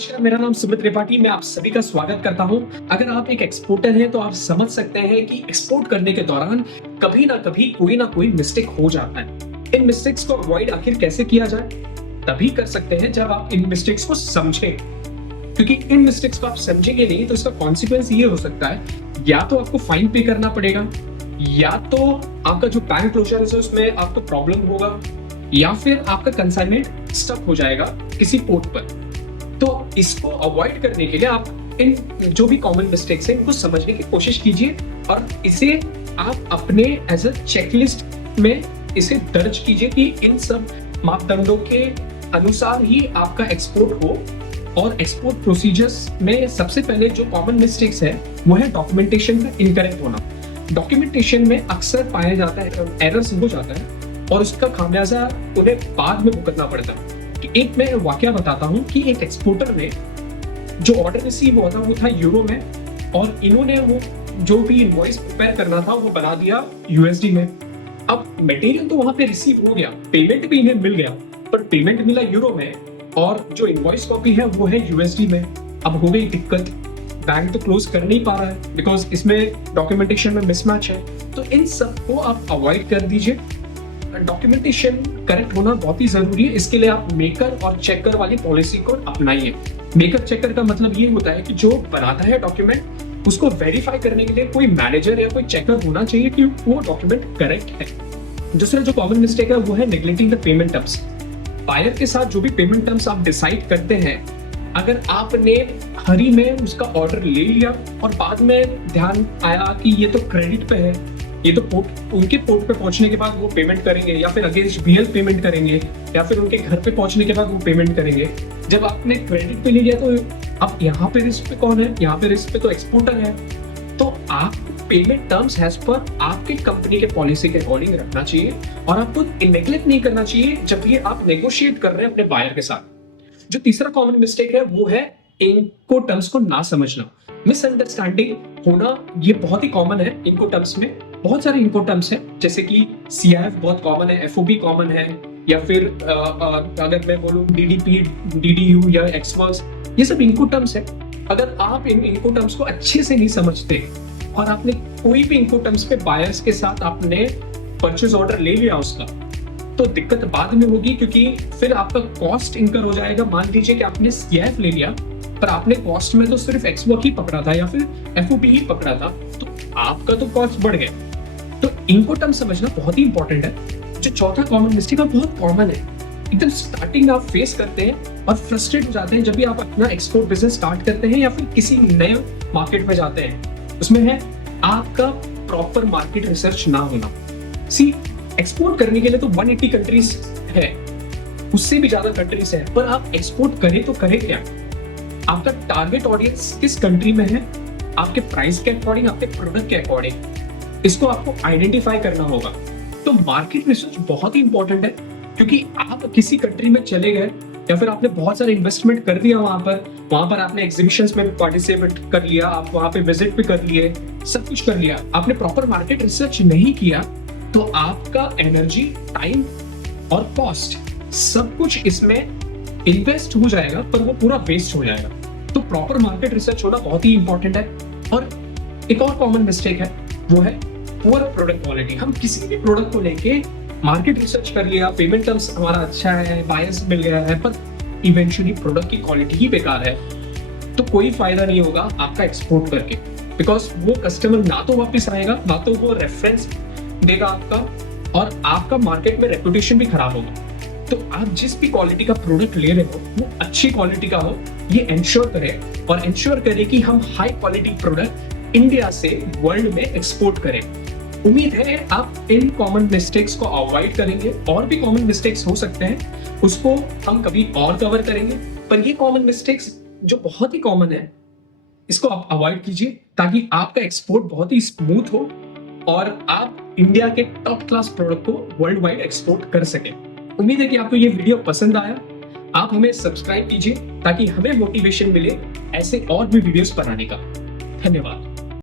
नमस्कार, मेरा नाम सुमित त्रिपाठी। मैं आप सभी का स्वागत करता हूं। अगर आप एक एक्सपोर्टर हैं तो आप समझ सकते हैं कि एक्सपोर्ट करने के दौरान कभी ना कोई मिस्टेक हो जाता है। इन मिस्टेक्स को अवॉइड आखिर कैसे किया जाए? तभी कर सकते हैं जब आप इन मिस्टेक्स को समझें, क्योंकि इन मिस्टेक्स को आप समझेंगे नहीं तो इसका कॉन्सिक्वेंस ये हो सकता है, या तो आपको फाइन पे करना पड़ेगा, या तो आपका जो बैंक क्लोजर है उसमें आपको प्रॉब्लम होगा, या फिर आपका कंसाइनमेंट स्टक हो जाएगा किसी पोर्ट पर। तो इसको अवॉइड करने के लिए आप इन जो भी कॉमन मिस्टेक्स हैं इनको समझने की कोशिश कीजिए और इसे आप अपने एज अ चेकलिस्ट में इसे दर्ज कीजिए कि इन सब मापदंडों के अनुसार ही आपका एक्सपोर्ट हो। और एक्सपोर्ट प्रोसीजर्स में सबसे पहले जो कॉमन मिस्टेक्स है वो है डॉक्यूमेंटेशन का इनकरेक्ट होना। डॉक्यूमेंटेशन में अक्सर पाया जाता है एरर्स हो जाता है और उसका खामियाजा उन्हें बाद में भुगतना पड़ता है। एक मैं वाकया बताता हूँ कि एक एक्सपोर्टर ने जो ऑर्डर रिसीव हुआ था वो था यूरो में, और इन्होंने वो जो भी इनवॉइस प्रिपेयर करना था वो बना दिया यूएसडी में। अब मटेरियल तो वहां पे रिसीव हो गया, पेमेंट भी इन्हें मिल गया, पर पेमेंट मिला यूरो में और जो इनवॉइस कॉपी है वो है यूएसडी में। अब हो गई दिक्कत, बैंक तो क्लोज कर नहीं पा रहा है बिकॉज इसमें डॉक्यूमेंटेशन में मिसमैच है। तो इन सब को आप अवॉइड कर दीजिए। डॉक्यूमेंटेशन करेक्ट होना बहुत ही जरूरी है। इसके लिए आप मेकर और चेकर वाली पॉलिसी को अपनाइए। मेकर चेकर का मतलब ये होता है कि जो बनाता है डॉक्यूमेंट उसको वेरीफाई करने के लिए कोई मैनेजर या कोई चेकर होना चाहिए कि वो डॉक्यूमेंट करेक्ट है। दूसरा जो कॉमन मिस्टेक है वो है neglecting the payment terms. Buyer के साथ जो भी पेमेंट टर्म्स आप डिसाइड करते हैं, अगर आपने हरी में उसका ऑर्डर ले लिया और बाद में ध्यान आया कि ये तो क्रेडिट पे है, ये तो उनके पोर्ट पे पहुंचने के बाद वो पेमेंट करेंगे या फिर अगेंस्ट बीएल पेमेंट करेंगे या फिर उनके घर पे पहुंचने के बाद वो पेमेंट करेंगे, जब आपने क्रेडिट पे ले लिया तो अब यहाँ पे रिस्क पे कौन है? यहाँ पे रिस्क पे तो एक्सपोर्टर है। तो आप पेमेंट टर्म्स एज पर आपके कंपनी के पॉलिसी के अकॉर्डिंग रखना चाहिए और आपको नेग्लेक्ट नहीं करना चाहिए जब भी आप नेगोशिएट कर रहे हैं अपने बायर के साथ। जो तीसरा कॉमन मिस्टेक है वो है इनको टर्म्स को ना समझना। मिसअंडरस्टैंडिंग होना ये बहुत ही कॉमन है। इनको टर्म्स में बहुत सारे इनको टर्म्स हैं, जैसे कि सीआईएफ बहुत कॉमन है, एफओबी कॉमन है, या फिर अगर मैं बोलूं डीडीपी, डीडीयू या एक्सवर्स, ये सब इनको टर्म्स है। अगर आप इन इनको टर्म्स को अच्छे से नहीं समझते और आपने कोई भी इनको टर्म्स पे बायर्स के साथ आपने परचेज ऑर्डर ले लिया उसका, तो दिक्कत बाद में होगी, क्योंकि फिर आपका कॉस्ट इनकर हो जाएगा। मान लीजिए कि आपने सीआईएफ ले लिया पर आपने कॉस्ट में तो सिर्फ एक्सवर्क ही पकड़ा था या फिर एफओबी ही पकड़ा था, तो आपका तो कॉस्ट बढ़ गया। तो इनको टर्म समझना बहुत ही इंपॉर्टेंट है। जो चौथा कॉमन मिस्टेक है बहुत कॉमन है, एकदम स्टार्टिंग आप फेस करते हैं और फ्रस्ट्रेट हो जाते हैं जब भी आप अपना एक्सपोर्ट बिजनेस स्टार्ट करते हैं या फिर किसी नए मार्केट में जाते हैं। उसमें है आपका प्रॉपर मार्केट रिसर्च ना होना। एक्सपोर्ट करने के लिए तो 180 कंट्रीज है, उससे भी ज्यादा कंट्रीज है, पर आप एक्सपोर्ट करें तो करें क्या? आपका टारगेट ऑडियंस किस कंट्री में है, आपके प्राइस के अकॉर्डिंग, आपके प्रोडक्ट के अकॉर्डिंग, इसको आपको आइडेंटिफाई करना होगा। तो मार्केट रिसर्च बहुत ही इंपॉर्टेंट है, क्योंकि आप किसी कंट्री में चले गए या फिर आपने बहुत सारे इन्वेस्टमेंट कर दिया वहां पर आपने एग्जीबिशंस में पार्टिसिपेट कर लिया, आप वहां पे विजिट भी कर लिए, सब कुछ कर लिया, आपने प्रॉपर मार्केट रिसर्च नहीं किया, तो आपका एनर्जी, टाइम और कॉस्ट सब कुछ इसमें इन्वेस्ट हो जाएगा पर वो पूरा वेस्ट हो जाएगा। तो प्रॉपर मार्केट रिसर्च होना बहुत ही इंपॉर्टेंट है। और एक और कॉमन मिस्टेक है वो है पुअर प्रोडक्ट क्वालिटी। हम किसी भी प्रोडक्ट को लेके मार्केट रिसर्च कर लिया, पेमेंट टर्म्स हमारा अच्छा है, बायर्स मिल गया है, पर इवेंचुअली प्रोडक्ट की क्वालिटी ही बेकार है, तो कोई फायदा नहीं होगा आपका एक्सपोर्ट करके, बिकॉज वो कस्टमर ना तो वापस आएगा, ना तो वो रेफरेंस देगा आपका, और आपका मार्केट में रेपुटेशन भी खराब होगा। तो आप जिस भी क्वालिटी का प्रोडक्ट ले रहे हो वो अच्छी क्वालिटी का हो, ये इंश्योर करें और इंश्योर करें कि हम हाई क्वालिटी प्रोडक्ट इंडिया से वर्ल्ड में एक्सपोर्ट करें। उम्मीद है आप इन कॉमन मिस्टेक्स को अवॉइड करेंगे। और भी कॉमन मिस्टेक्स हो सकते हैं, उसको हम कभी और कवर करेंगे, पर ये कॉमन मिस्टेक्स जो बहुत ही कॉमन है इसको आप अवॉइड कीजिए, ताकि आपका एक्सपोर्ट बहुत ही स्मूथ हो और आप इंडिया के टॉप क्लास प्रोडक्ट को वर्ल्ड वाइड एक्सपोर्ट कर सकें। उम्मीद है कि आपको ये वीडियो पसंद आया। आप हमें सब्सक्राइब कीजिए ताकि हमें मोटिवेशन मिले ऐसे और भी वीडियोस बनाने का। धन्यवाद।